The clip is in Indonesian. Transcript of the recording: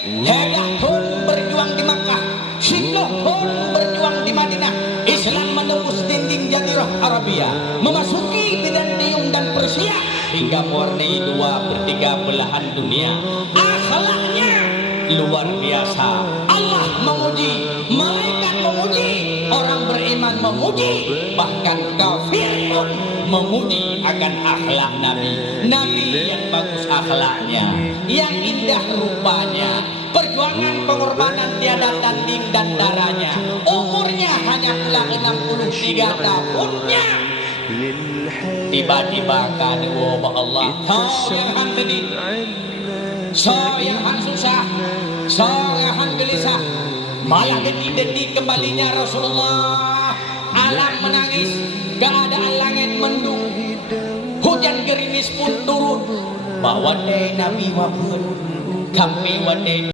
Hedah pun berjuang di Makkah, Syidloh pun berjuang di Madinah. Islam menembus dinding Jazirah Arabia, memasuki Bizantium dan Persia, hingga mewarnai dua per tiga belahan dunia. Akhlaknya luar biasa. Allah memuji, malaikat memuji, orang beriman memuji, bahkan kafir pun memuji akan akhlak Nabi. Nabi yang bagus akhlaknya, yang indah rupanya, perjuangan pengorbanan tiada tanding dan darahnya. Umurnya hanya pula 63 tahunnya. Tiba-tiba kan Allah, so yang han sedih, so yang han susah, so yang han gelisah, malah detik-detik kembalinya Rasulullah. Alam menangis, keadaan langit mendung, hujan gerimis pun turun. Bawa Nabi wabun, kami wadai